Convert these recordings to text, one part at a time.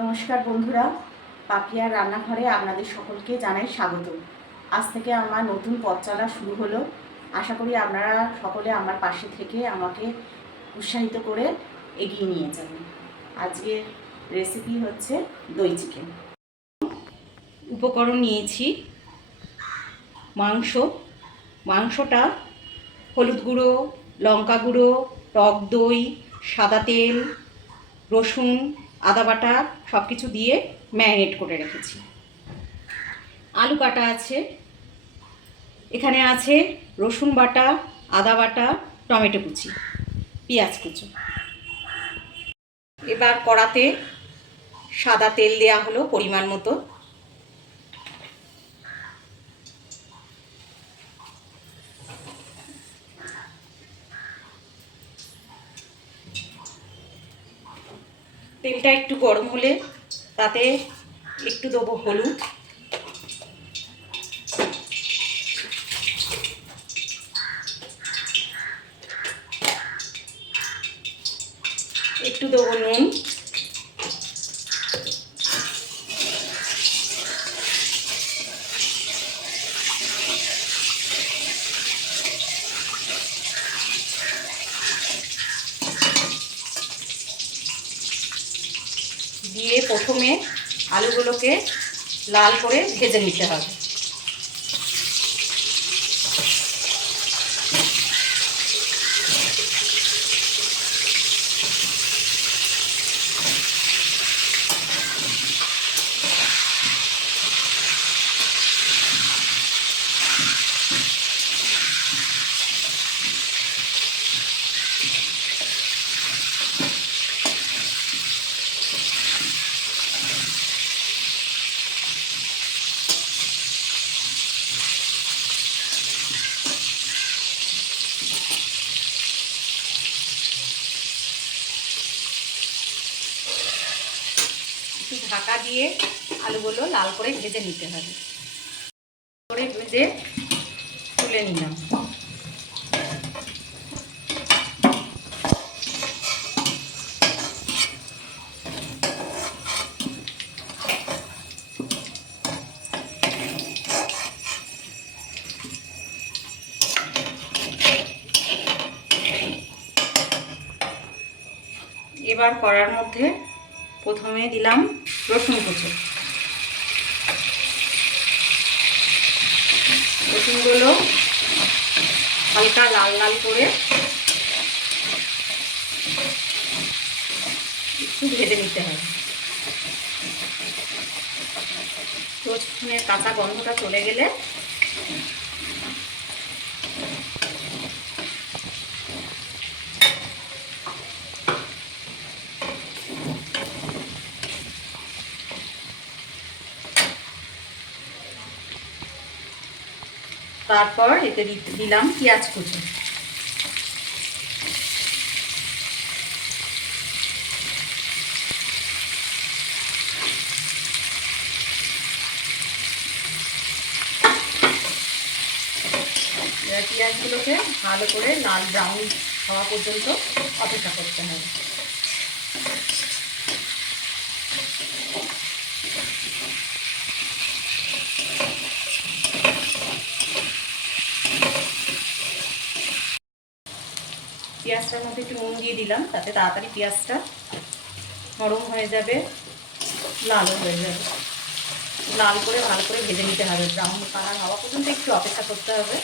নমস্কার বন্ধুরা, পাপিয়ার রান্নাঘরে আপনাদের সকলকে জানাই স্বাগত। আজ থেকে আমার নতুন পথ চলা শুরু হলো। আশা করি আপনারা সকলে আমার পাশে থেকে আমাকে উৎসাহিত করে এগিয়ে নিয়ে যাবেন। আজকের রেসিপি হচ্ছে দই চিকেন। উপকরণ নিয়েছি মাংসটা হলুদ গুঁড়ো, লঙ্কা গুঁড়ো, টক দই, সাদা তেল, রসুন, আদা বাটা সব কিছু দিয়ে ম্যারিনেট করে রেখেছি। আলু কাটা আছে, এখানে আছে রসুন বাটা, আদা বাটা, টমেটো কুচি, পেঁয়াজ কুচি। এবার কড়াতে সাদা তেল দেয়া হলো পরিমাণ মতো। তেলটা একটু গরম হলে তাতে একটু দেবো হলুদ, একটু দেবো নুন, দিয়ে প্রথমে আলুগুলোকে লাল করে ভেজে নিতে হবে। ঢাকা দিয়ে আলুগুলো লাল করে ভেজে নিতে হবে। করে ভেজে তুলে নিলাম। এবার কড়ার মধ্যে প্রথমে দিলাম রসুন কুচি। রসুনগুলো হালকা লাল লাল করে একটু ভেজে নিতে হবে। রসুনের কাঁচা গন্ধটা চলে গেলে তারপর এতে দিলাম পেঁয়াজ কুচি। পেঁয়াজগুলোকে ভালো করে লাল ব্রাউন হওয়া পর্যন্ত অপেক্ষা করতে হবে। পেঁয়াজটার মধ্যে একটু নুন দিয়ে দিলাম, তাতে তাড়াতাড়ি পেঁয়াজটা নরম হয়ে যাবে, লালও হয়ে যাবে। লাল করে ভালো করে ভেজে নিতে হবে, ব্রাউন কালার হওয়া পর্যন্ত একটু অপেক্ষা করতে হবে।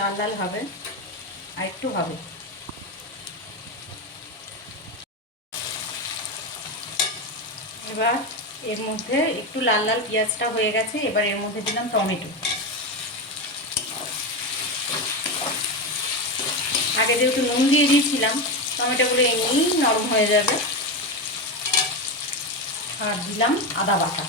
লাল লাল হবে, আর একটু হবে। এবার এর মধ্যে একটু লাল লাল পেঁয়াজটা হয়ে গেছে, এবার এর মধ্যে দিলাম টমেটো। আগে যেহেতু নুন দিয়ে দিয়েছিলাম, টমেটোগুলো এমনিই নরম হয়ে যাবে। আর দিলাম আদা বাটা।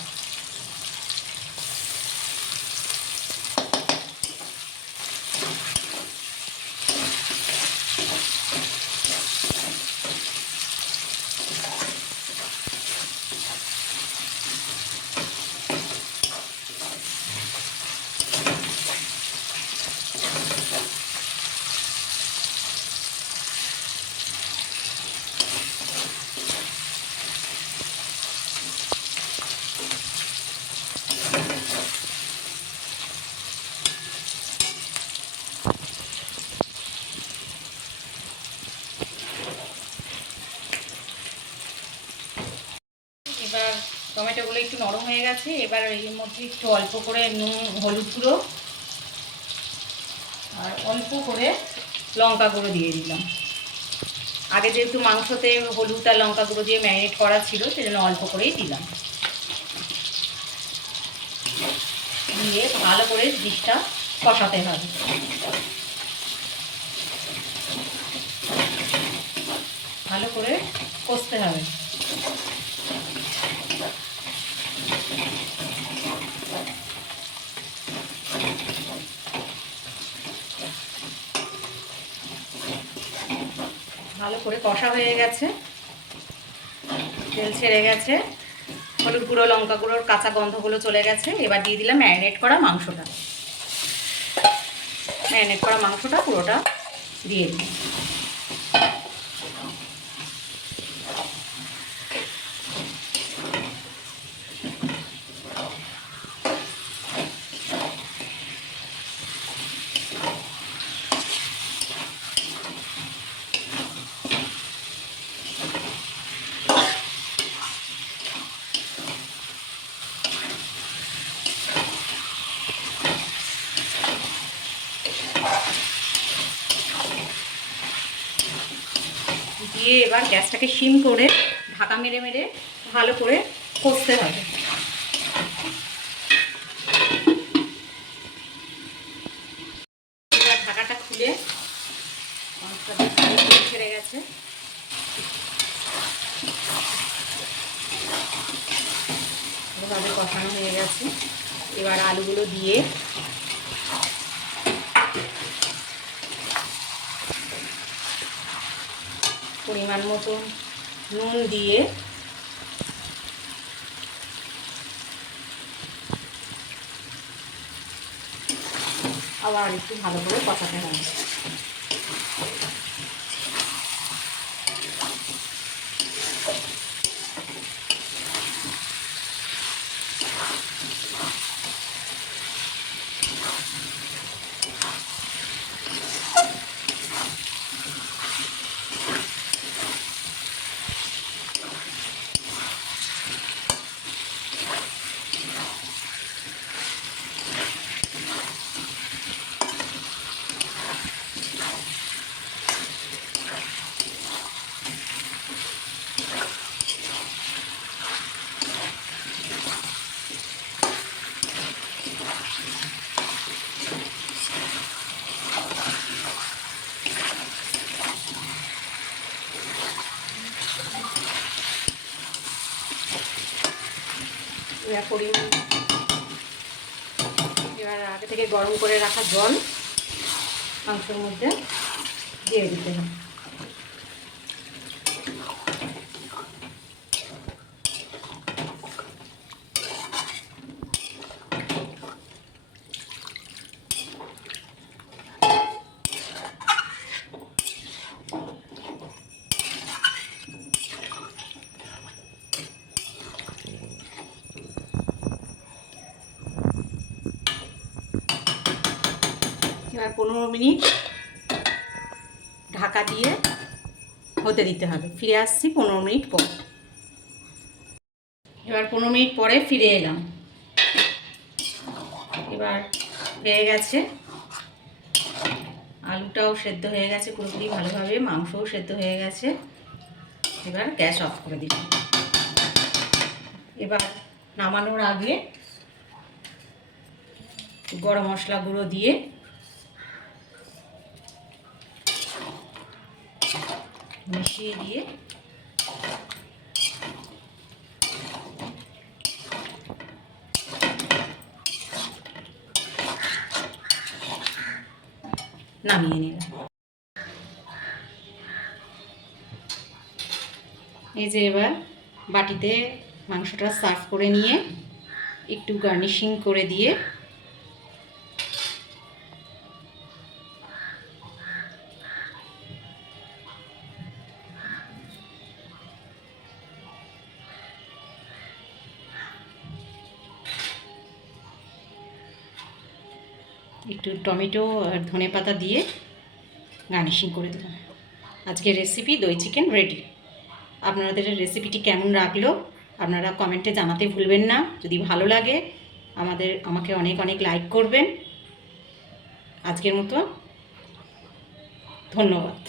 এবার টমেটোগুলো একটু নরম হয়ে গেছে। এবার এর মধ্যে একটু অল্প করে নুন, হলুদ গুঁড়ো আর অল্প করে লঙ্কা গুঁড়ো দিয়ে দিলাম। আগে যেহেতু মাংসতে হলুদ আর লঙ্কা গুঁড়ো দিয়ে ম্যারিনেট করা ছিল, সেজন্য অল্প করেই দিলাম। দিয়ে ভালো করে ডিশটা কষাতে হবে। ভালো করে কষতে হবে। ভালো করে কষা হয়ে গেছে, তেল ছেড়ে গেছে, হলুদ গুঁড়ো লঙ্কা গুঁড়োর কাঁচা গন্ধগুলো চলে গেছে। এবার দিয়ে দিলাম ম্যারিনেট করা মাংসটা। ম্যারিনেট করা মাংসটা পুরোটা দিয়ে দিলাম। দিয়ে এবার গ্যাসটাকে সিম করে ঢাকা মেরে মেরে ভালো করে কষতে হবে। এবার ঢাকাটা খুলে ছেড়ে গেছে। ভালোভাবে কষানো হয়ে গেছে। এবার আলুগুলো দিয়ে পরিমাণ মতো নুন দিয়ে আবার একটু ভালো করে কষাতে হবে। এবার আগে থেকে গরম করে রাখা জল মাংসের মধ্যে দিয়ে দিতে হবে। এবার 15 মিনিট ঢাকা দিয়ে হতে দিতে হবে। ফিরে আসছি 15 মিনিট পর। এবার 15 মিনিট পরে ফিরে এলাম। এবার হয়ে গেছে, আলুটাও সেদ্ধ হয়ে গেছে পুরোপুরি ভালোভাবে, মাংসও সেদ্ধ হয়ে গেছে। এবার গ্যাস অফ করে দিলাম। এবার নামানোর আগে গরম মশলা গুঁড়ো দিয়ে মিশিয়ে দিয়ে নামিয়ে নিলাম। এই যে এবার বাটিতে মাংসটা সার্ভ করে নিয়ে একটু গার্নিশিং করে দিয়ে একটু টমেটো আর ধনেপাতা দিয়ে গার্নিশিং করে দিলাম। আজকের রেসিপি দই চিকেন রেডি। আপনাদের রেসিপিটি কেমন লাগলো আপনারা কমেন্টে জানাতে ভুলবেন না। যদি ভালো লাগে আমাকে অনেক অনেক লাইক করবেন। আজকের মতো ধন্যবাদ।